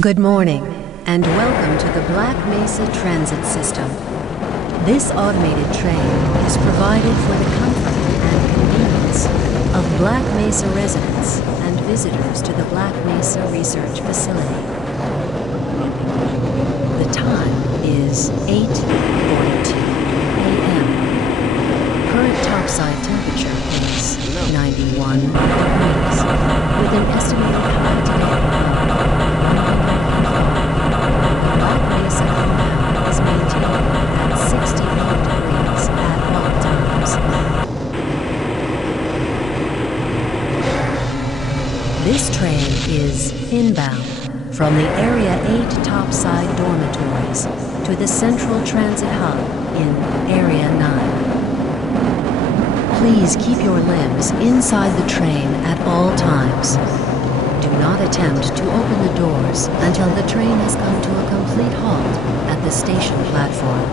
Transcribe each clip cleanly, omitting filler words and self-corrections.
Good morning, and welcome to the Black Mesa Transit System. This automated train is provided for the comfort and convenience of Black Mesa residents and visitors to the Black Mesa Research Facility. The time is 8:42 a.m. Current topside temperature is 91 degrees, with an estimated high today of Black Mesa compound is maintained at 68 degrees at all times. This train is inbound from the Area 8 topside dormitories to the Central Transit Hub in Area 9. Please keep your limbs inside the train at all times. Do not attempt to open the doors until the train has come to a complete halt at the station platform.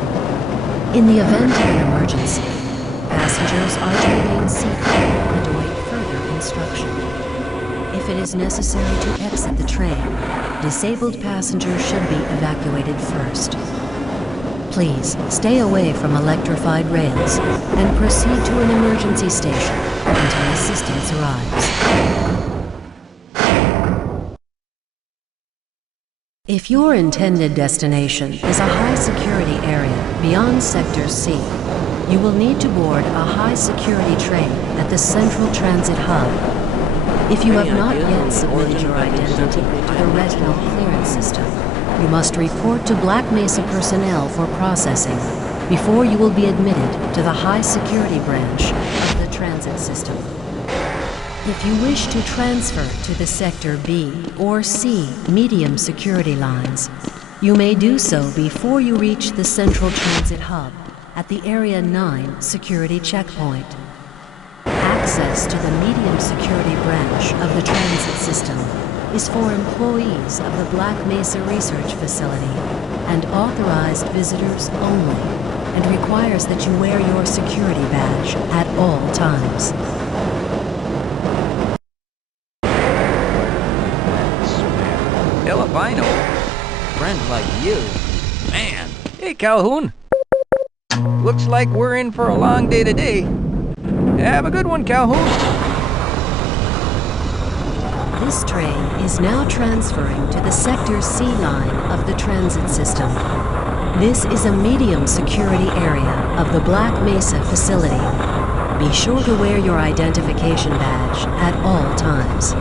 In the event of an emergency, passengers are to remain seated and await further instruction. If it is necessary to exit the train, disabled passengers should be evacuated first. Please stay away from electrified rails and proceed to an emergency station until assistance arrives. If your intended destination is a high-security area beyond Sector C, you will need to board a high-security train at the Central Transit Hub. If you have not yet submitted your identity to the retinal clearance system, you must report to Black Mesa personnel for processing before you will be admitted to the high-security branch of the transit system. If you wish to transfer to the Sector B or C medium security lines, you may do so before you reach the Central Transit Hub at the Area 9 security checkpoint. Access to the medium security branch of the transit system is for employees of the Black Mesa Research Facility and authorized visitors only, and requires that you wear your security badge at all times. Hell if I know. Friends like you. Man. Hey, Calhoun. Looks like we're in for a long day today. Have a good one, Calhoun. This train is now transferring to the Sector C line of the transit system. This is a medium security area of the Black Mesa facility. Be sure to wear your identification badge at all times.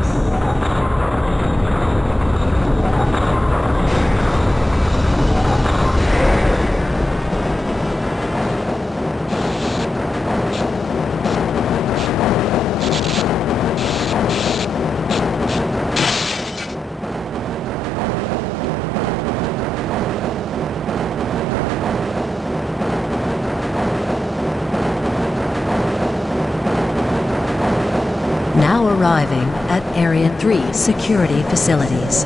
Now arriving at Area 3 security facilities.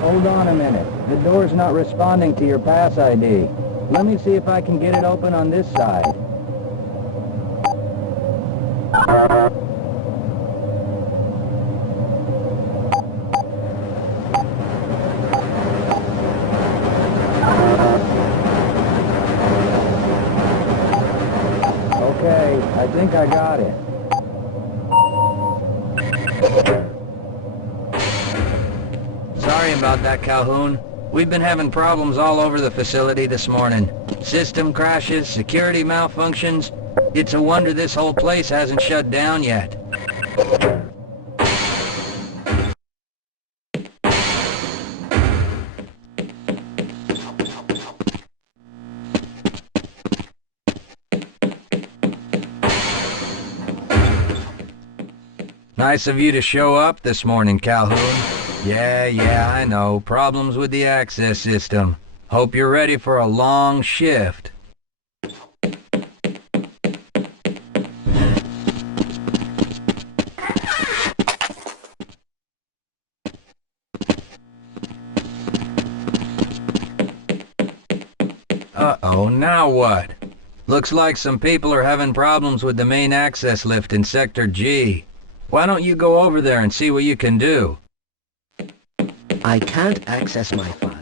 Hold on a minute. The door's not responding to your pass ID. Let me see if I can get it open on this side. Okay, I think I got it. Sorry about that, Calhoun. We've been having problems all over the facility this morning. System crashes, security malfunctions. It's a wonder this whole place hasn't shut down yet. Nice of you to show up this morning, Calhoun. Yeah, I know. Problems with the access system. Hope you're ready for a long shift. Uh-oh, now what? Looks like some people are having problems with the main access lift in Sector G. Why don't you go over there and see what you can do? I can't access my files.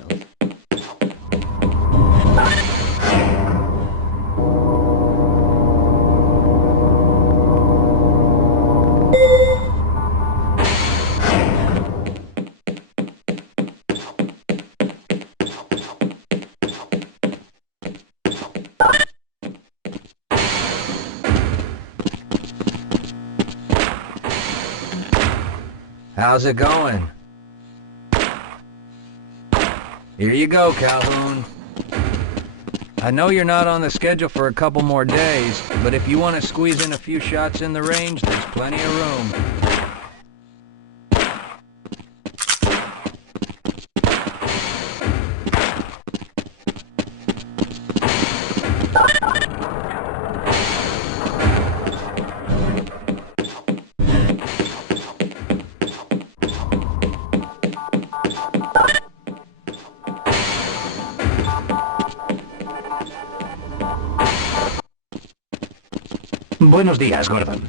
How's it going? Here you go, Calhoun. I know you're not on the schedule for a couple more days, but if you want to squeeze in a few shots in the range, there's plenty of room. Buenos días, Gordon.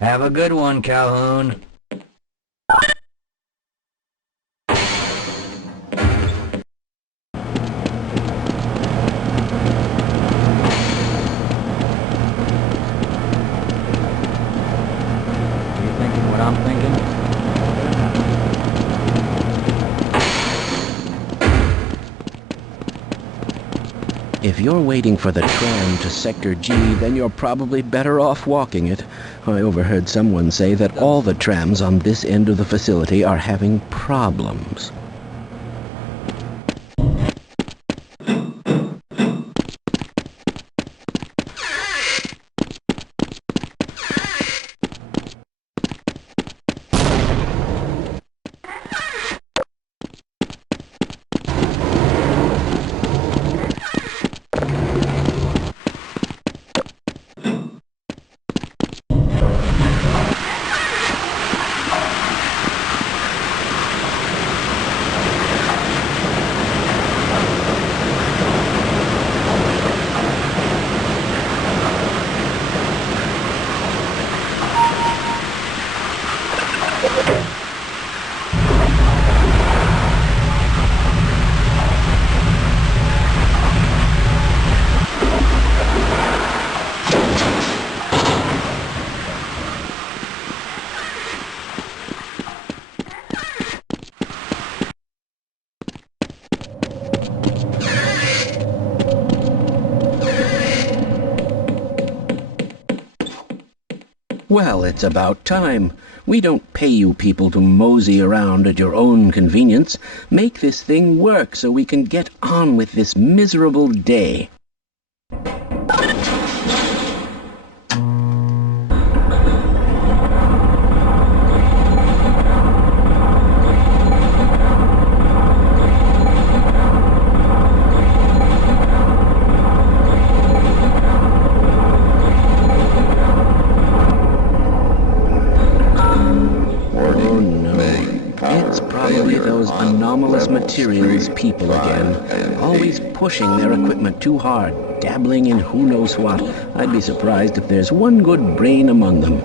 Have a good one, Calhoun. You thinking what I'm thinking? If you're waiting for the tram to Sector G, then you're probably better off walking it. I overheard someone say that all the trams on this end of the facility are having problems. Well, it's about time. We don't pay you people to mosey around at your own convenience. Make this thing work so we can get on with this miserable day. Anomalous materials people again, always pushing their equipment too hard, dabbling in who knows what. I'd be surprised if there's one good brain among them.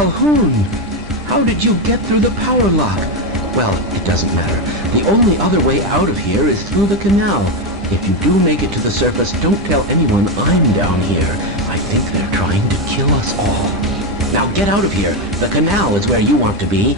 Calhoun! How did you get through the power lock? Well, it doesn't matter. The only other way out of here is through the canal. If you do make it to the surface, don't tell anyone I'm down here. I think they're trying to kill us all. Now get out of here. The canal is where you want to be.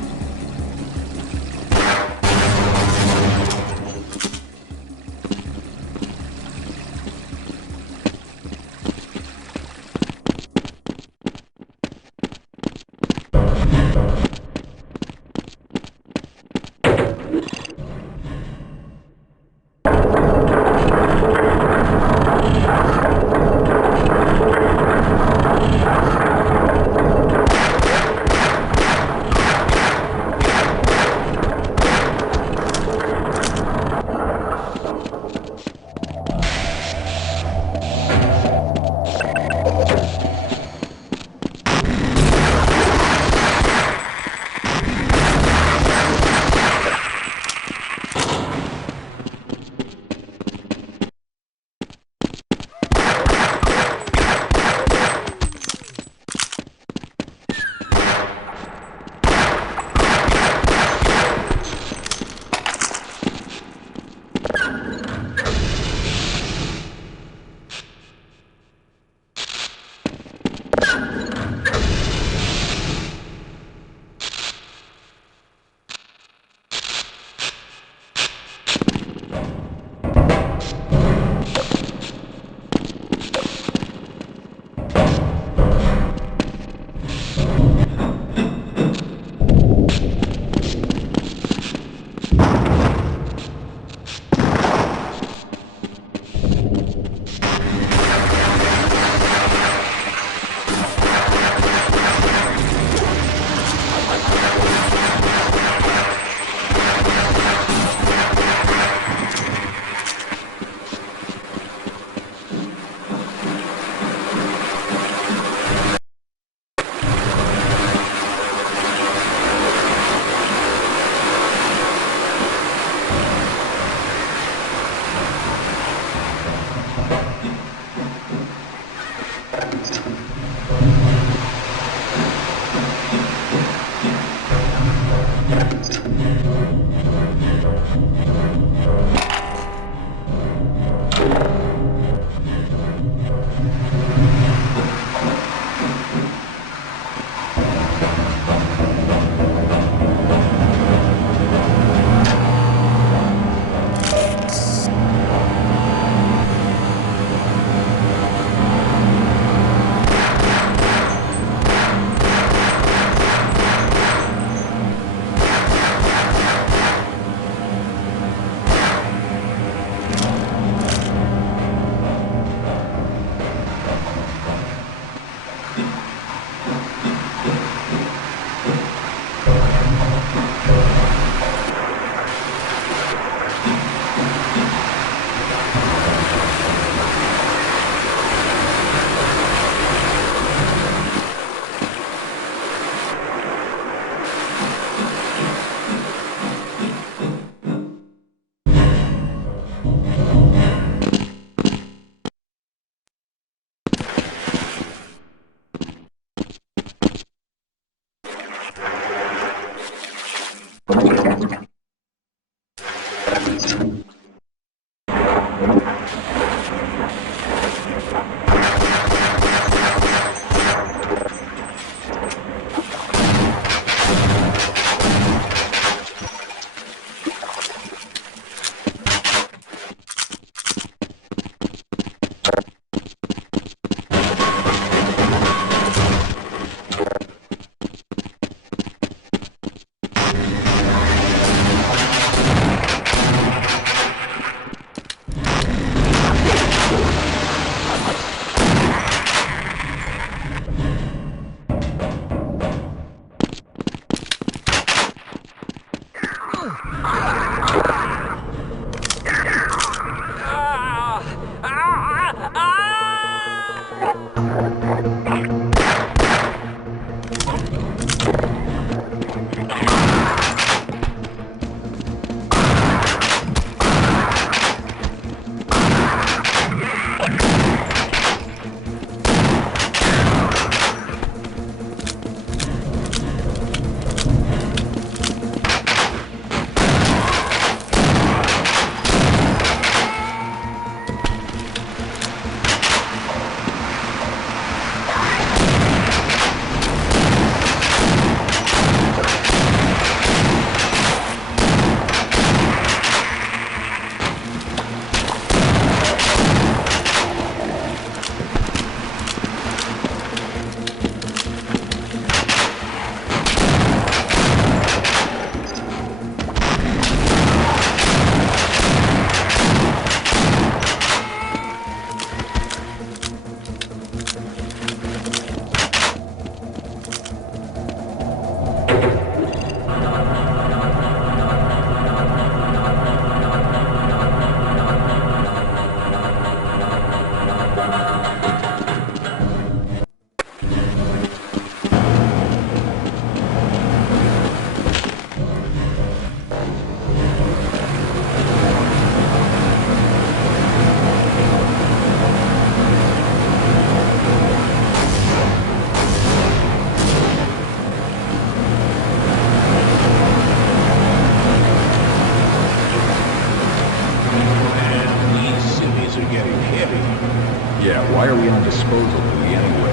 Why are we on disposal duty anyway?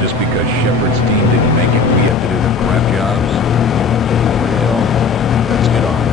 Just because Shepard's team didn't make it, we have to do the crap jobs? Well, let's get on.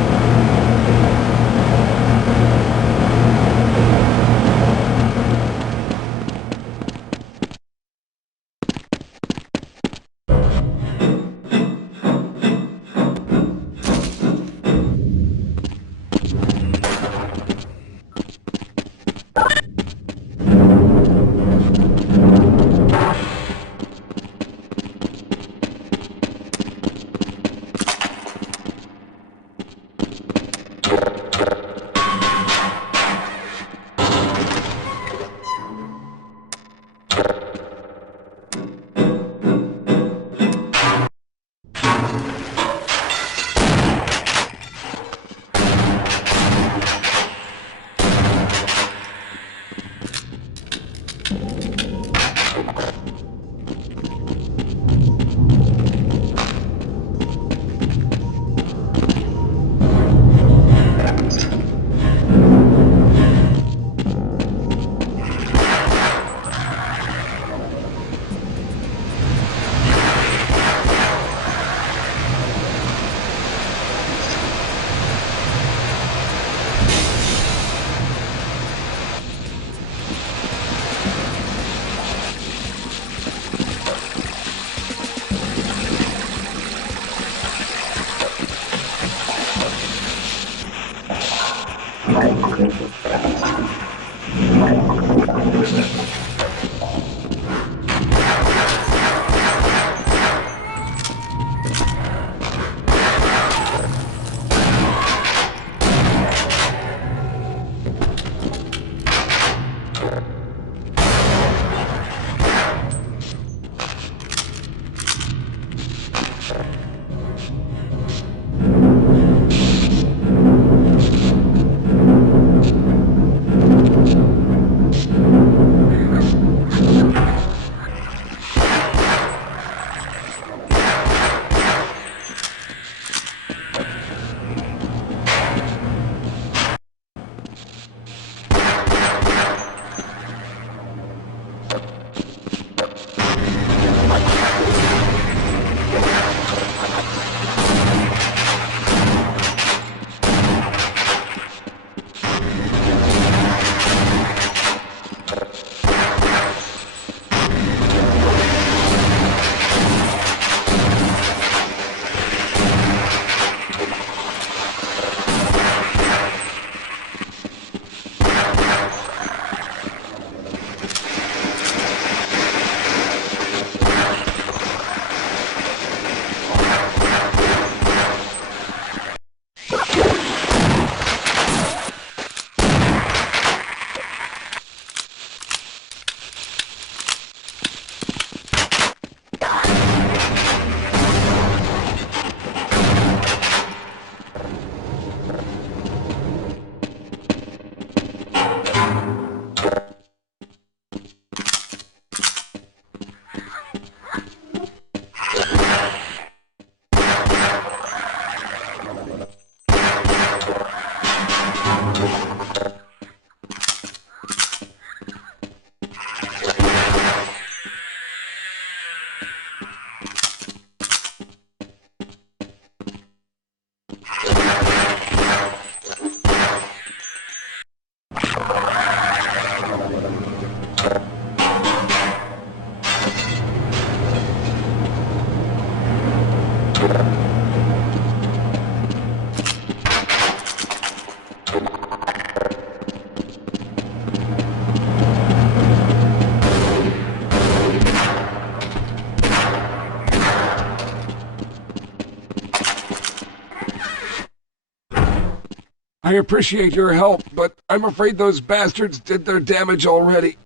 I appreciate your help, but I'm afraid those bastards did their damage already.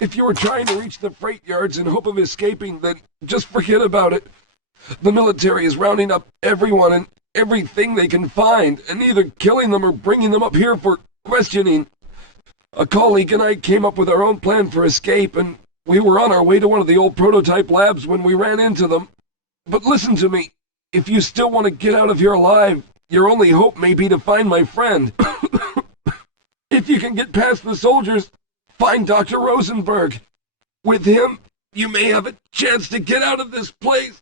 If you were trying to reach the freight yards in hope of escaping, then just forget about it. The military is rounding up everyone and everything they can find, and either killing them or bringing them up here for questioning. A colleague and I came up with our own plan for escape, and we were on our way to one of the old prototype labs when we ran into them. But listen to me. If you still want to get out of here alive, your only hope may be to find my friend. If you can get past the soldiers, Find Dr. Rosenberg. With him, you may have a chance to get out of this place.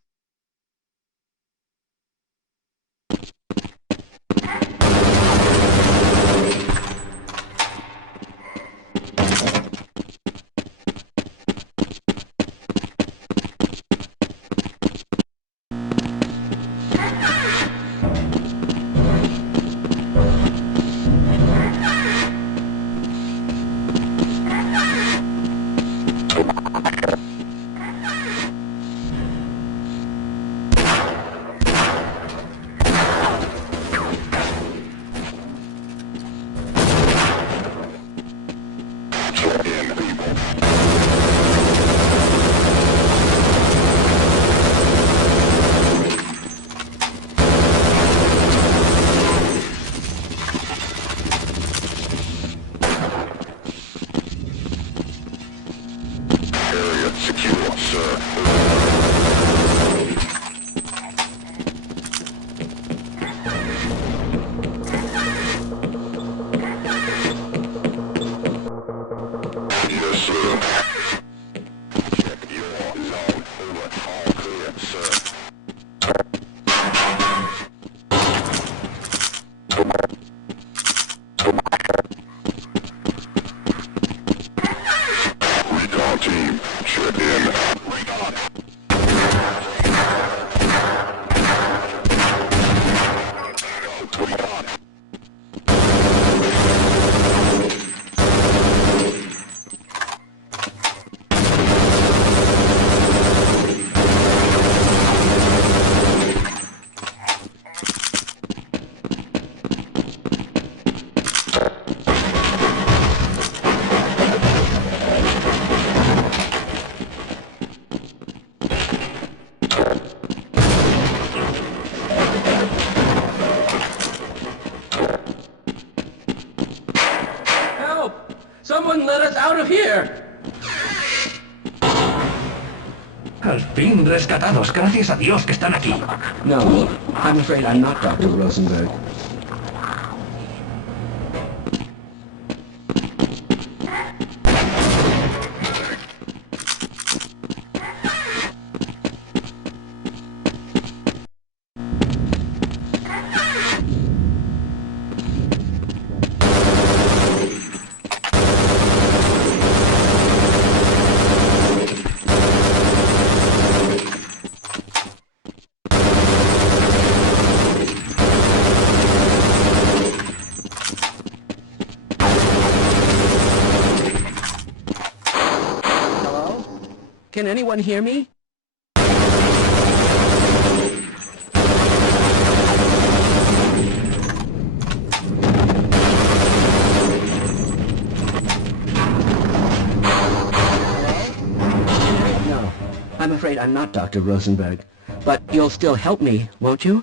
Someone let us out of here! Al fin rescatados, gracias a Dios que están aquí. No, I'm afraid I'm not Dr. Rosenberg. Can anyone hear me? No, I'm afraid I'm not Dr. Rosenberg. But you'll still help me, won't you?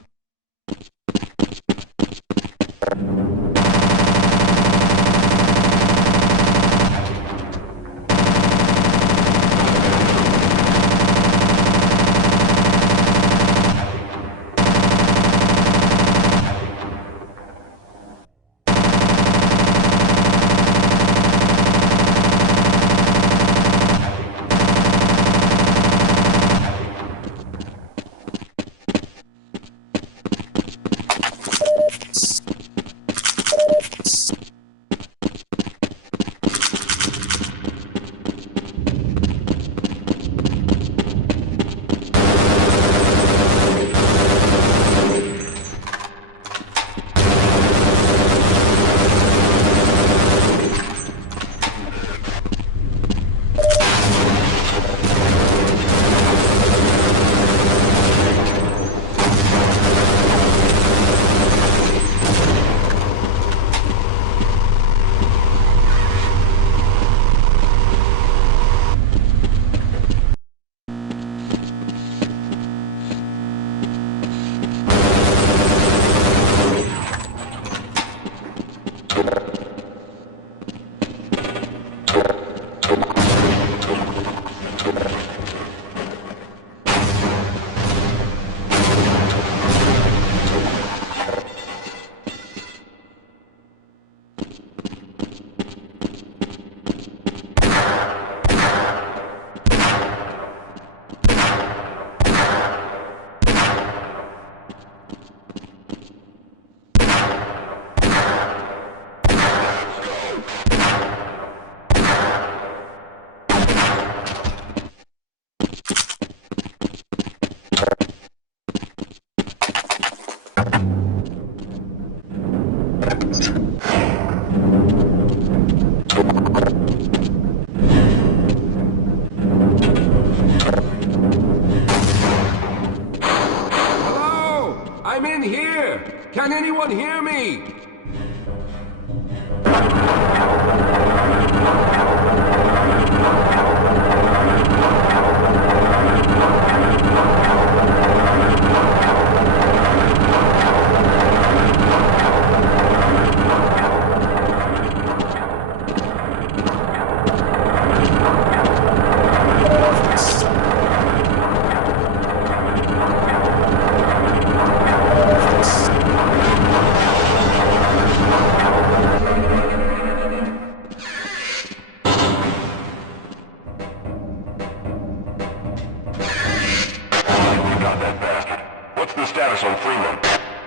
I'm in here! Can anyone hear me?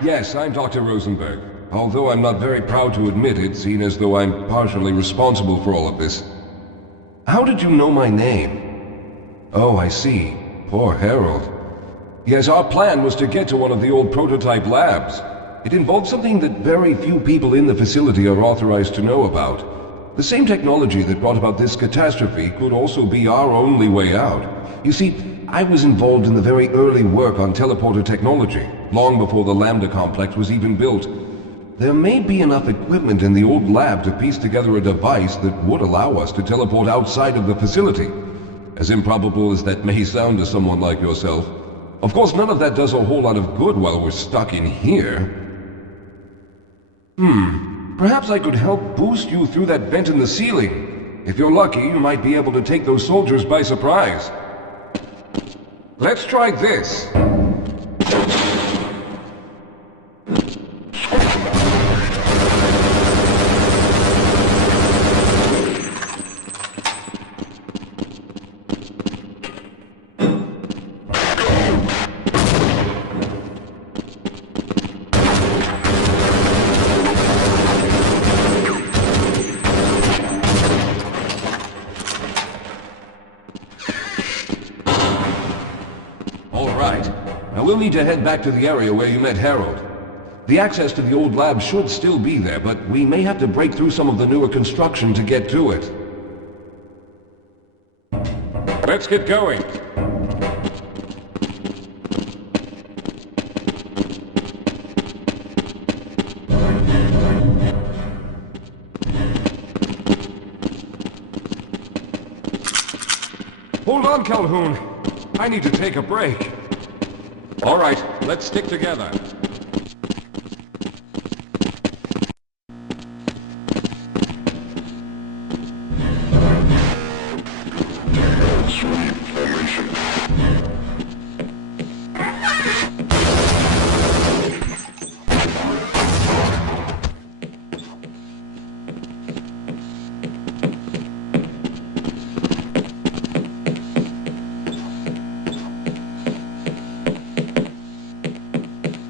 Yes, I'm Dr. Rosenberg. Although I'm not very proud to admit it, seeing as though I'm partially responsible for all of this. How did you know my name? Oh, I see. Poor Harold. Yes, our plan was to get to one of the old prototype labs. It involved something that very few people in the facility are authorized to know about. The same technology that brought about this catastrophe could also be our only way out. You see, I was involved in the very early work on teleporter technology, long before the Lambda complex was even built. There may be enough equipment in the old lab to piece together a device that would allow us to teleport outside of the facility. As improbable as that may sound to someone like yourself. Of course, none of that does a whole lot of good while we're stuck in here. Perhaps I could help boost you through that vent in the ceiling. If you're lucky, you might be able to take those soldiers by surprise. Let's try this. We'll need to head back to the area where you met Harold. The access to the old lab should still be there, but we may have to break through some of the newer construction to get to it. Let's get going. Hold on, Calhoun. I need to take a break. All right, let's stick together.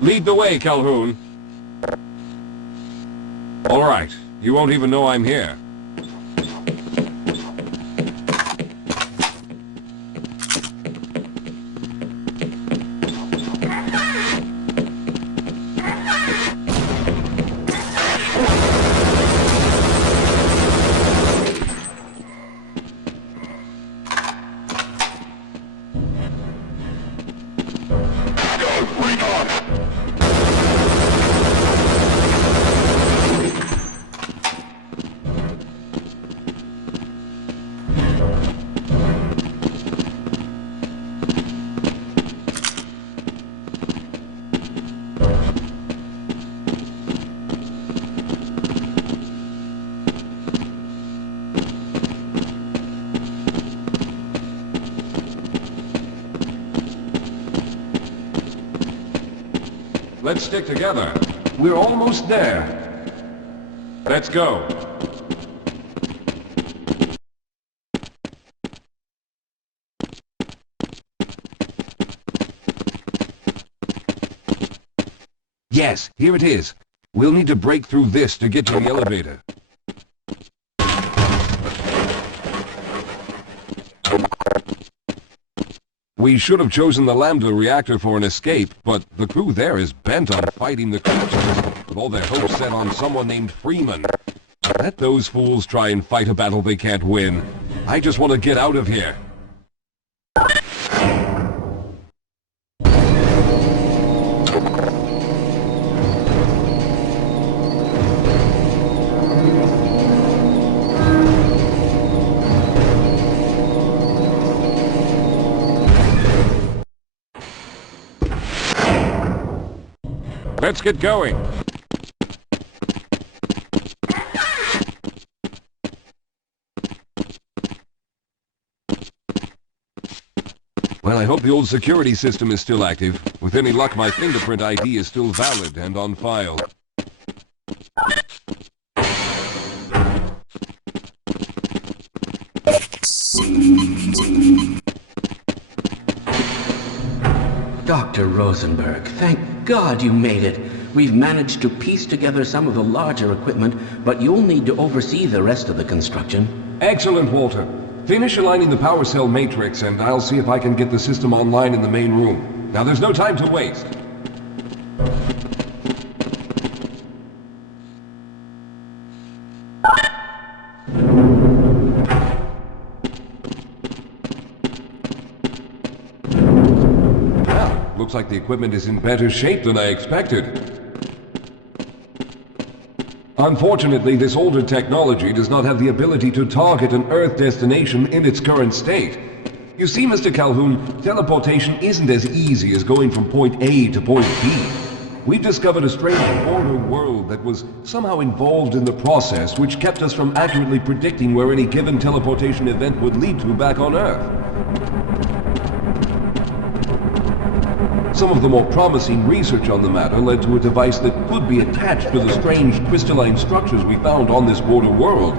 Lead the way, Calhoun. All right, you won't even know I'm here. Let's stick together. We're almost there. Let's go. Yes, here it is. We'll need to break through this to get to the elevator. We should have chosen the Lambda reactor for an escape, but the crew there is bent on fighting the creatures, with all their hopes set on someone named Freeman. Let those fools try and fight a battle they can't win. I just want to get out of here. Let's get going. Well, I hope the old security system is still active. With any luck, my fingerprint ID is still valid and on file. Dr. Rosenberg, thank God you made it. We've managed to piece together some of the larger equipment, but you'll need to oversee the rest of the construction. Excellent, Walter. Finish aligning the power cell matrix, and I'll see if I can get the system online in the main room. Now, there's no time to waste. Well, looks like the equipment is in better shape than I expected. Unfortunately, this older technology does not have the ability to target an Earth destination in its current state. You see, Mr. Calhoun, teleportation isn't as easy as going from point A to point B. We've discovered a strange border world that was somehow involved in the process, which kept us from accurately predicting where any given teleportation event would lead to back on Earth. Some of the more promising research on the matter led to a device that could be attached to the strange crystalline structures we found on this border world.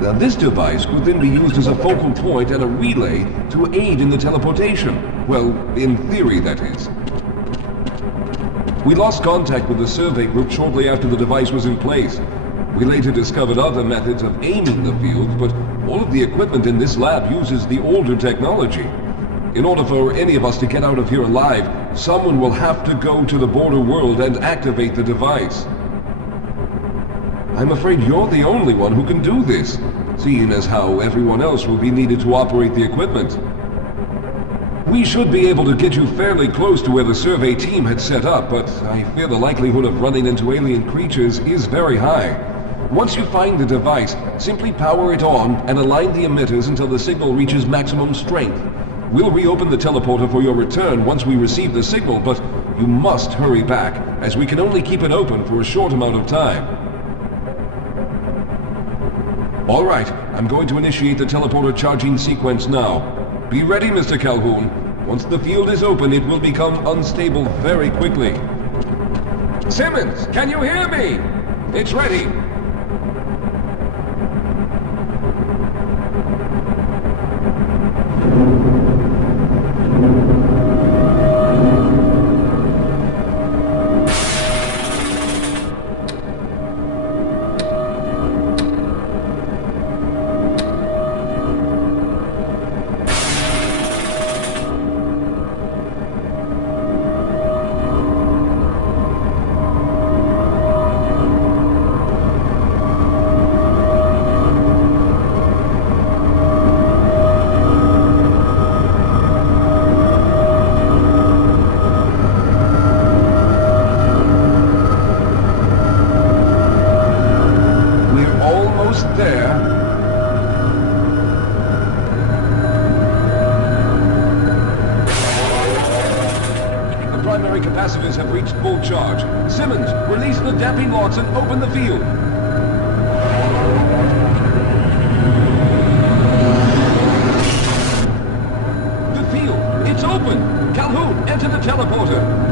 Now, this device could then be used as a focal point and a relay to aid in the teleportation. Well, in theory, that is. We lost contact with the survey group shortly after the device was in place. We later discovered other methods of aiming the field, but all of the equipment in this lab uses the older technology. In order for any of us to get out of here alive, someone will have to go to the border world and activate the device. I'm afraid you're the only one who can do this, seeing as how everyone else will be needed to operate the equipment. We should be able to get you fairly close to where the survey team had set up, but I fear the likelihood of running into alien creatures is very high. Once you find the device, simply power it on and align the emitters until the signal reaches maximum strength. We'll reopen the teleporter for your return once we receive the signal, but you must hurry back, as we can only keep it open for a short amount of time. All right, I'm going to initiate the teleporter charging sequence now. Be ready, Mr. Calhoun. Once the field is open, it will become unstable very quickly. Simmons, can you hear me? It's ready. Capacitors have reached full charge. Simmons, release the damping locks and open the field. The field, it's open! Calhoun, enter the teleporter.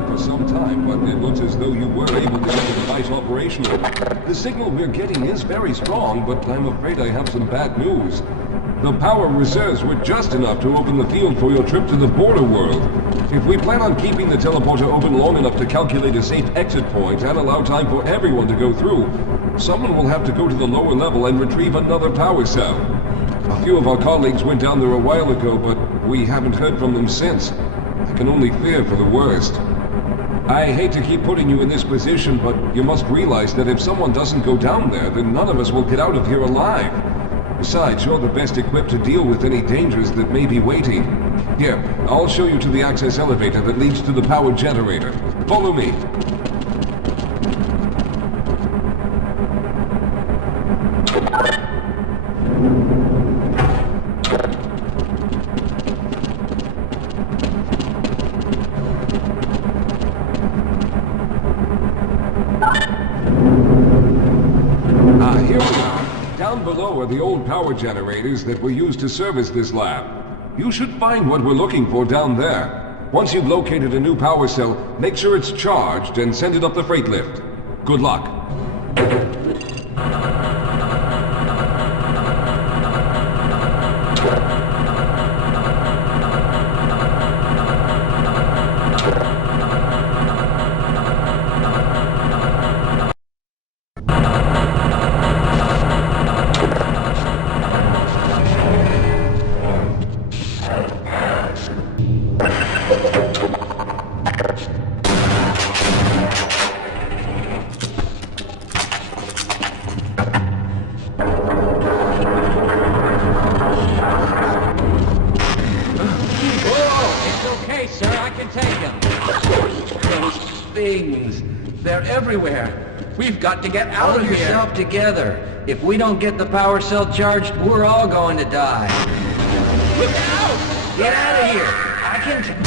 back for some time, but it looks as though you were able to get the device operational. The signal we're getting is very strong, but I'm afraid I have some bad news. The power reserves were just enough to open the field for your trip to the border world. If we plan on keeping the teleporter open long enough to calculate a safe exit point and allow time for everyone to go through, someone will have to go to the lower level and retrieve another power cell. A few of our colleagues went down there a while ago, but we haven't heard from them since. I can only fear for the worst. I hate to keep putting you in this position, but you must realize that if someone doesn't go down there, then none of us will get out of here alive. Besides, you're the best equipped to deal with any dangers that may be waiting. Here, I'll show you to the access elevator that leads to the power generator. Follow me. Here we are. Down below are the old power generators that were used to service this lab. You should find what we're looking for down there. Once you've located a new power cell, make sure it's charged and send it up the freight lift. Good luck. They're everywhere. We've got to get out of here. Hold yourself together. If we don't get the power cell charged, we're all going to die. Look out! Get out of here! I can...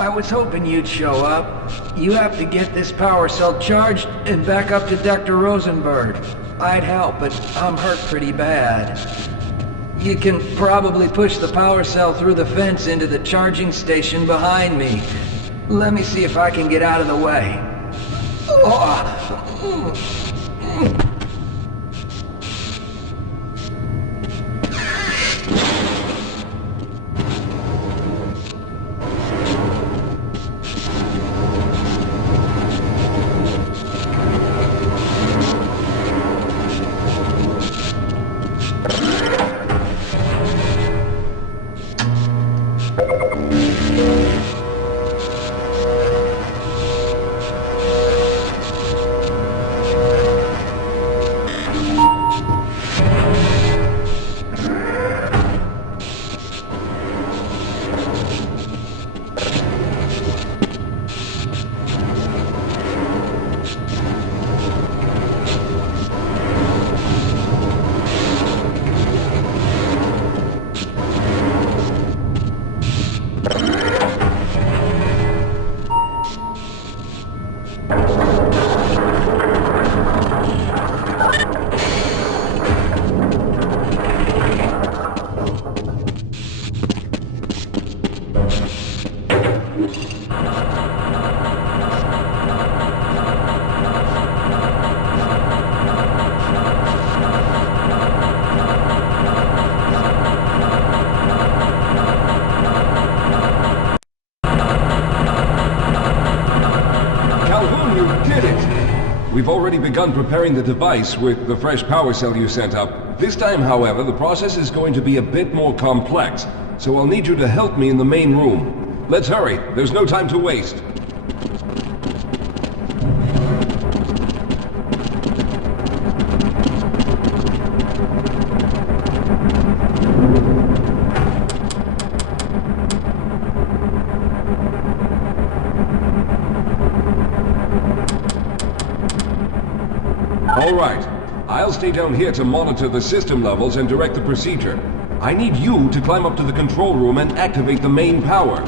I was hoping you'd show up. You have to get this power cell charged and back up to Dr. Rosenberg. I'd help, but I'm hurt pretty bad. You can probably push the power cell through the fence into the charging station behind me. Let me see if I can get out of the way. We've already begun preparing the device with the fresh power cell you sent up. This time, however, the process is going to be a bit more complex, so I'll need you to help me in the main room. Let's hurry. There's no time to waste. All right. I'll stay down here to monitor the system levels and direct the procedure. I need you to climb up to the control room and activate the main power.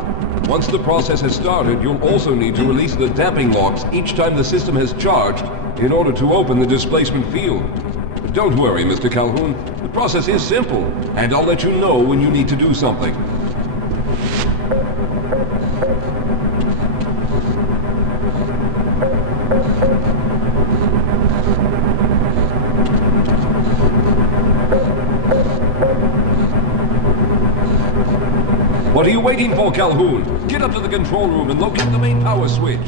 Once the process has started, you'll also need to release the damping locks each time the system has charged in order to open the displacement field. But don't worry, Mr. Calhoun. The process is simple, and I'll let you know when you need to do something. What are you waiting for, Calhoun? Get up to the control room and locate the main power switch.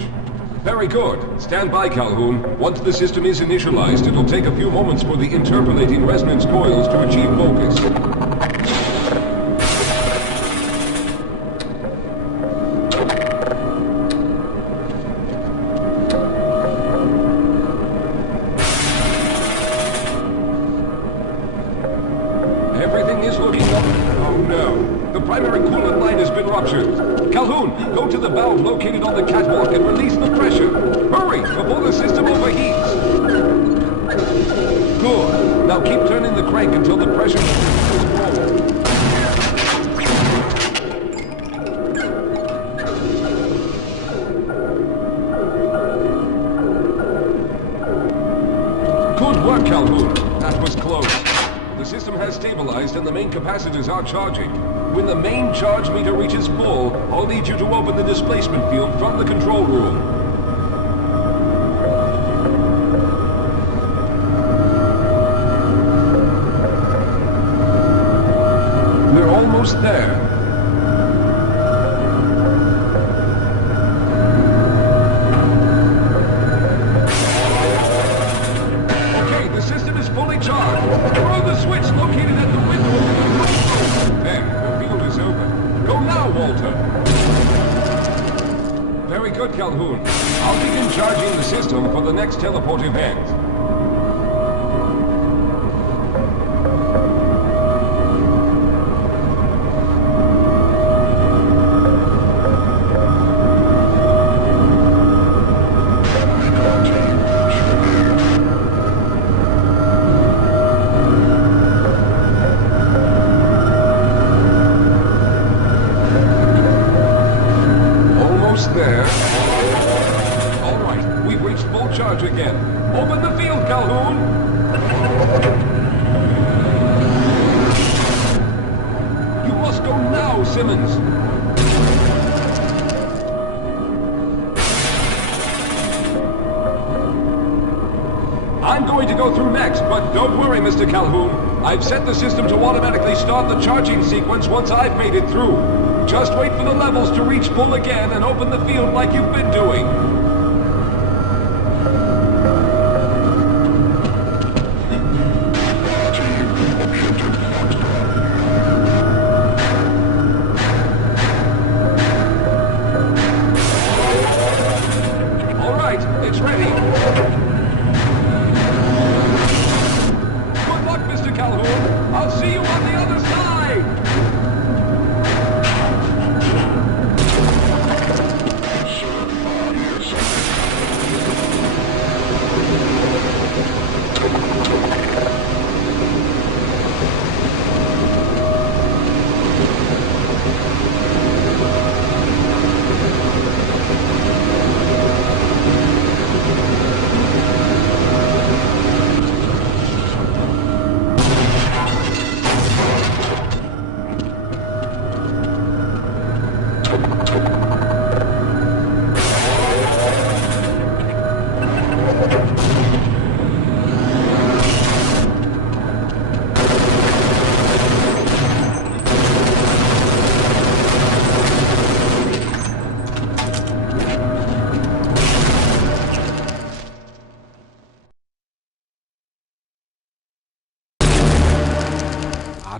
Very good. Stand by, Calhoun. Once the system is initialized, it'll take a few moments for the interpolating resonance coils to achieve focus. Everything is looking up. Oh no. The primary coolant line has been ruptured. Calhoun, go to the valve located on the catwalk and release the pressure. Hurry, before the system overheats. Good. Now keep turning the crank until the pressure is low. Good work, Calhoun. That was close. The system has stabilized and the main capacitors are charging. When the main charge meter reaches full, I'll need you to open the displacement field from the control room. We're almost there. Okay, the system is fully charged. Throw the switch located at the window of the control room. There. Is open. Go now, Walter. Very good, Calhoun. I'll begin charging the system for the next teleport event. There. All right, we've reached full charge again. Open the field, Calhoun! You must go now, Simmons! I'm going to go through next, but don't worry, Mr. Calhoun. I've set the system to automatically start the charging sequence once I've made it through. Just wait for the levels to reach full again and open the field like you've been doing. All right, it's ready. Good luck, Mr. Calhoun. I'll see you on the other side.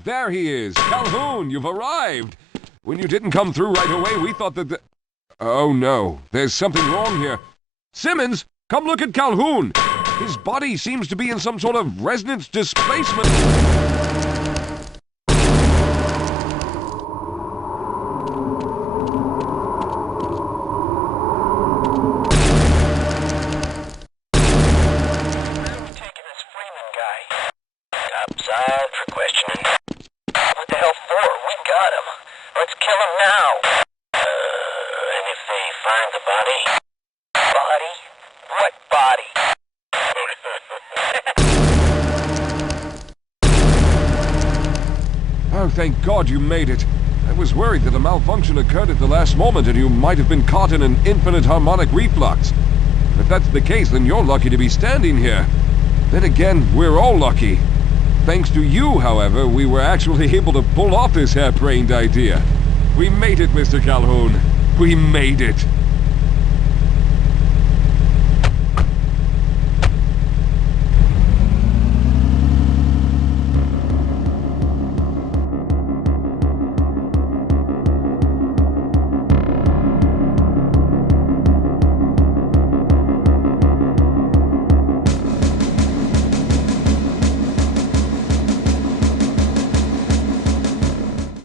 there he is. Calhoun, you've arrived. When you didn't come through right away, we thought that Oh no, there's something wrong here. Simmons, come look at Calhoun. His body seems to be in some sort of resonance displacement. Upside for questioning. What the hell for? We got him. Let's kill him now. And if they find the body? Body? What body? Oh, thank God you made it. I was worried that a malfunction occurred at the last moment and you might have been caught in an infinite harmonic reflux. If that's the case, then you're lucky to be standing here. Then again, we're all lucky. Thanks to you, however, we were actually able to pull off this harebrained idea. We made it, Mr. Calhoun. We made it.